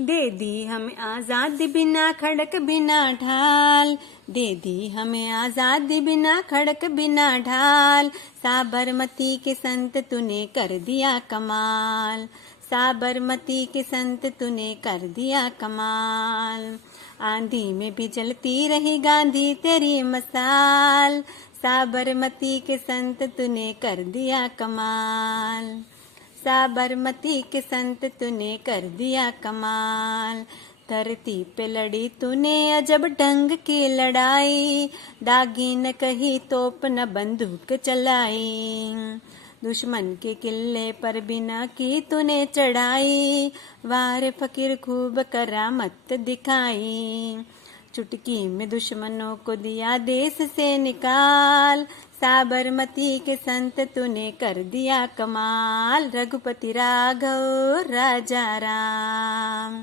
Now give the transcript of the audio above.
दे दी हमें आजादी बिना खड़क बिना ढाल, दे दी हमें आजादी बिना खड़क बिना ढाल। साबरमती के संत तूने कर दिया कमाल, साबरमती के संत तूने कर दिया कमाल। आंधी में भी जलती रही गांधी तेरी मसाल, साबरमती के संत तूने कर दिया कमाल, साबरमती के संत तूने कर दिया कमाल। धरती पे लड़ी तूने अजब ढंग की लड़ाई, दागी न कही तोप न बंदूक चलाई। दुश्मन के किले पर बिना की तूने चढ़ाई, वार फकीर खूब करामत दिखाई। चुटकी में दुश्मनों को दिया देश से निकाल, साबरमती के संत तूने कर दिया कमाल। रघुपति राघव राजा राम।